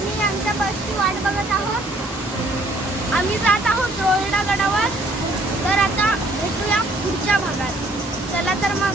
आम्ही आमच्या बसची वाट बघत आहोत. आम्ही जात आहोत रोहिडा गडावर. तर आता भेटूया पुढच्या भागात. चला तर मग.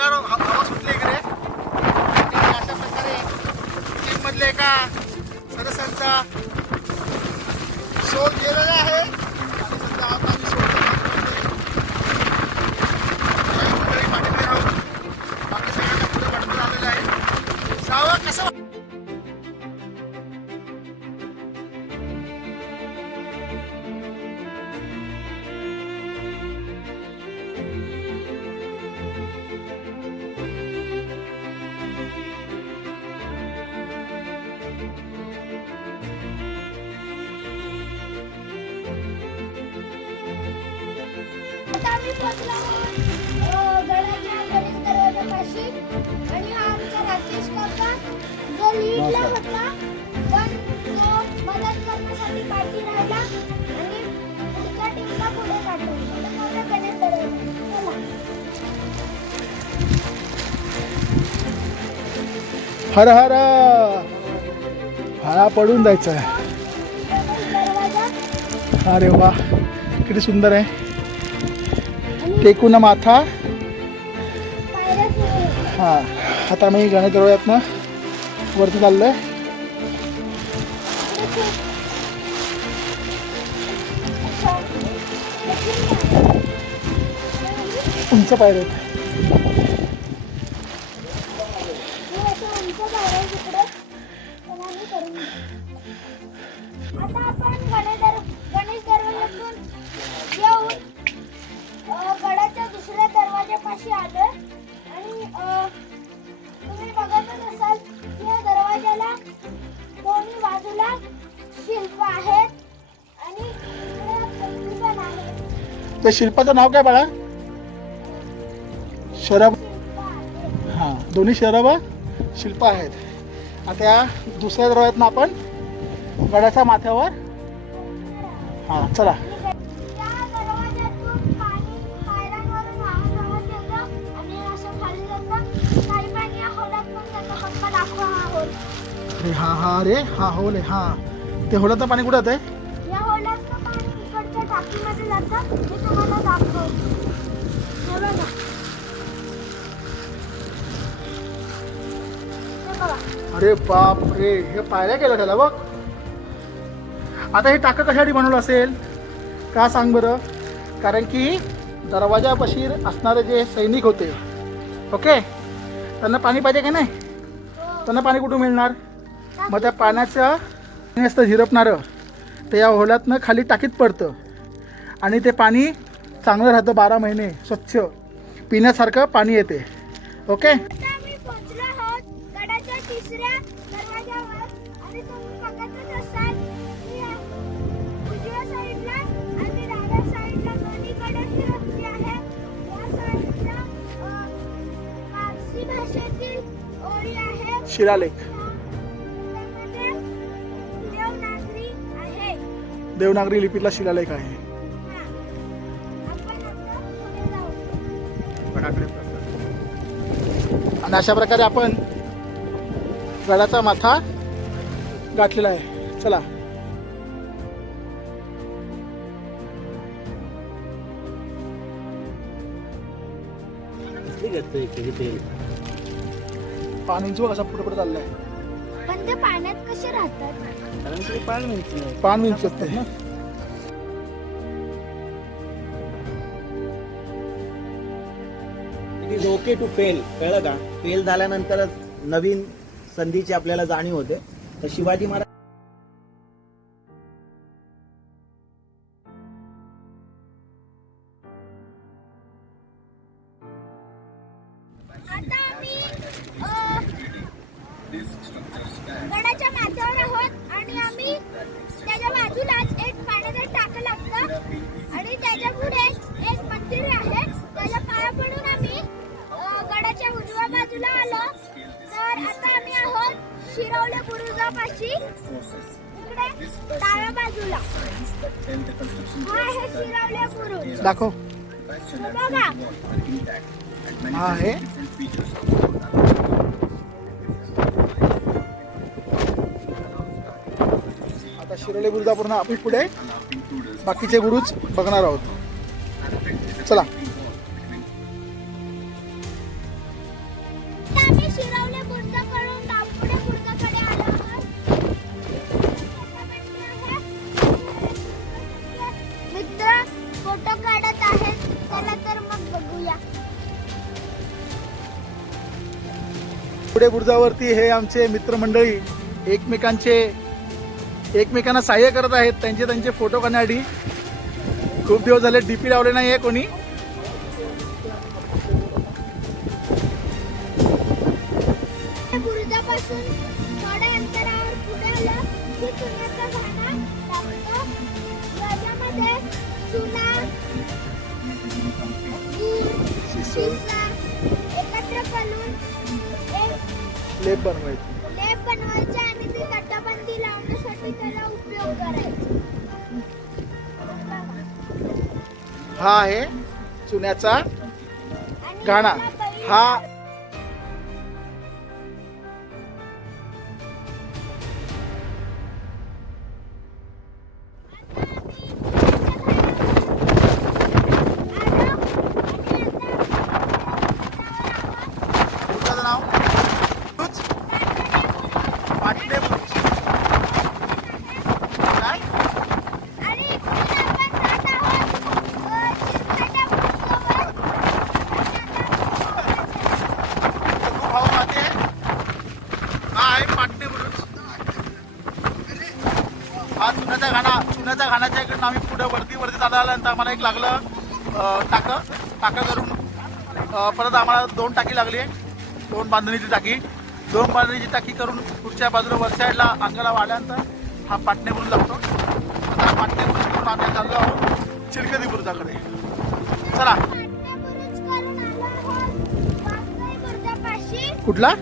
प्रकार हवा सुटली इकडे. अशा प्रकारे टीम मधल्या एका सदस्यांचा शोध गेलेला आहे. हर हर. फळा पडून जायचं आहे अरे वा किती सुंदर आहे. टेकून माथा. हां हा आता मी गणेश ना वरती चाललो आहे उंच पायऱ्या दरवाजापाशी आलोय आणि तुम्ही बघतच असाल की या दरवाजाला दोन्ही बाजूला शिल्प आहेत आणि इकडे पट्टी पण आहे. त्या शिल्पाचं नाव काय बाळा? शरब हां दोन्ही शरब शिल्प आहेत. आता या दुसऱ्या दरवाज्यातनं आपण गडाच्या माथ्यावर हां चला. अरे हा हा अरे हा होल आहे हा. ते होलाचं पाणी कुठं आहे या होलातलं पाणी. इकडच्या टाकीमध्ये जातं मी तुम्हाला दाखवतो. हे बघा. हे बघा. अरे बाप रे हे पायऱ्या केलं त्याला बघ. आता हे टाकं कशासाठी बनवलं असेल? का सांग बरं? कारण की दरवाजापाशी असणारे जे सैनिक होते ओके? त्यांना पाणी पाहिजे का नाही? त्यांना पाणी कुठून मिळणार? मग त्या पाण्याचं असतं झिरपणारं ते या होल्यातनं खाली टाकीत पडतं. आणि ते पाणी चांगलं राहतं बारा महिने स्वच्छ. पिण्यासारखं पाणी येते. ओके? आता तिसऱ्या शिलालेख देवनागरी लिपीतला शिलालेख आहे. आणि अशा प्रकारे आपण गडाचा माथा गाठलेला आहे. चला. पाणी जो असा पुढे पुढे चाललाय. पण ते पाण्यात कसे राहतात? पान विंचत ते it is okay to fail. कळलं का? फेल झाल्यानंतरच नवीन संधीची आपल्याला जाणीव होते. तर शिवाजी महाराज गडाच्या माथ्यावर आहोत आणि आम्ही त्याच्या बाजूलाच एक पाण्याचं टाकं लागतं. आणि त्याच्या पुढे एक मंदिर आहे. त्याच्या पाया पडून आम्ही गडाच्या उजव्या बाजूला आलो. तर आता आम्ही आहोत शिरवले बुरुजापाशी. इकडे डाव्या बाजूला. हा आहे शिरवले बुरुज. दाखव. बघा. हा आहे. शिरोले बुरुजापूर्ण आपण पुढे बाकीचे बुरुज बघणार आहोत. चला. पुढे बुरुजावरती हे आमचे मित्रमंडळी एकमेकांचे एकमेकांना सहाय्य करत आहेत. त्यांचे त्यांचे फोटो काढण्यासाठी खूप दिवस झाले डीपी लावले नाही आहे कोणी बुरुजापासून थोड्या अंतरावर पुढे हा आहे चुन्याचा घाणा हा घाणा चुन्याच्या घाण्याच्या इकडनं आम्ही पुढे वरती वरती जाता आल्यानंतर आम्हाला एक लागलं टाकं. टाकं करून परत आम्हाला दोन टाकी लागली. दोन बांधणीची टाकी. दोन बांधणीची टाकी करून पुढच्या बाजूला वर साईडला अंगाला वाढल्यानंतर हा पाटणे बुरुज लागतो. आता पाटणे करून आम्ही चाललो आहोत चिरकदी बुरुजाकडे. चला. कुठला?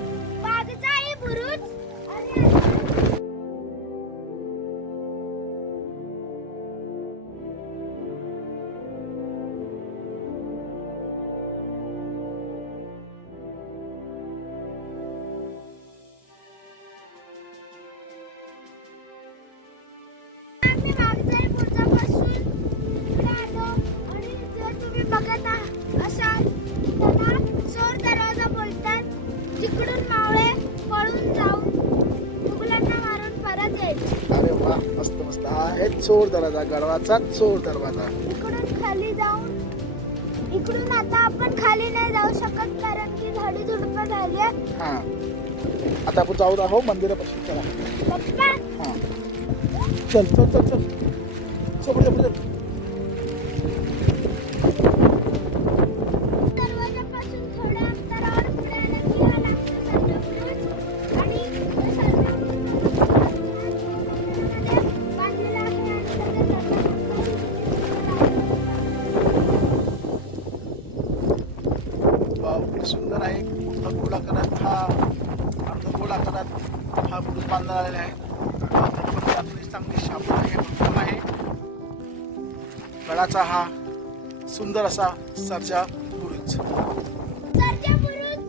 तिकडून मावळे पळून जाऊन मुघलांना मारून परत यायचे अरे वा मस्त मस्त. हा आहे चोर दरवाजा गडवाचा चोर दरवाजा. इकडून खाली जाऊन इकडून आता आपण खाली नाही जाऊ शकत कारण की झाडी झुडपं झाली आहे. हा. आता आपण जाऊ आहो मंदिरापासून चला. पप्पा! हा. चल चल चल चल. चल वाव, किती सुंदर आहे. मोठा गोलाकारात हा अर्ध गोलाकारात हा बुरुज बांधला आलेला आहे. आपली चांगली शाबूत आहे आहे. गडाचा हा सुंदर असा सरजा बुरुज. सरजा बुरुज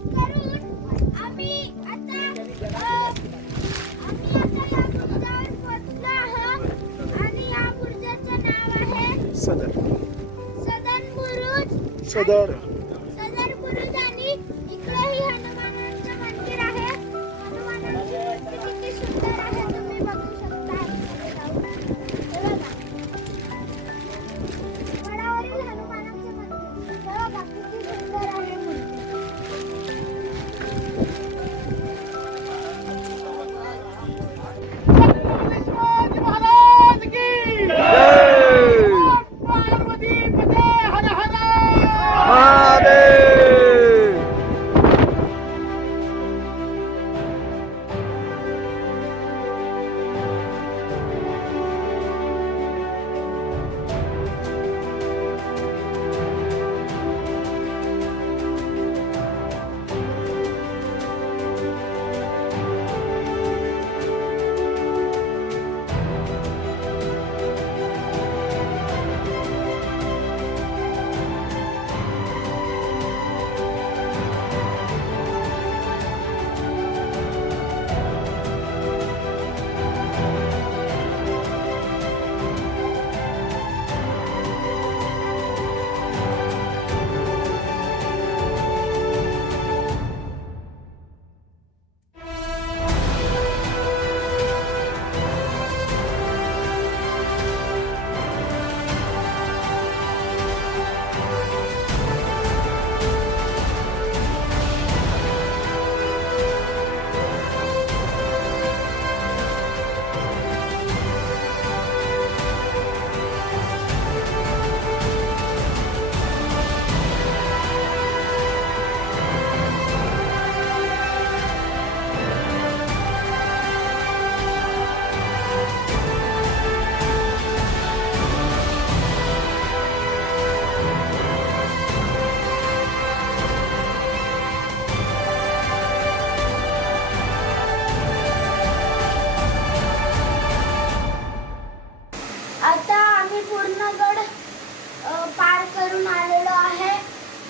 करून आलेलो आहे.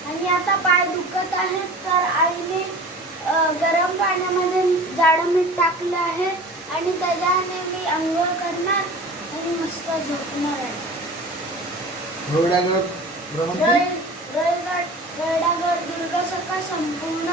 आणि आता पाय दुखत आहेत. तर आईने गरम पाण्यामध्ये जाडं मीठ टाकलं आहे. आणि त्याच्याने मी आंघोळ करणार आणि मस्त झोपणार आहे. रयडागड दुर्ग सका संपूर्ण.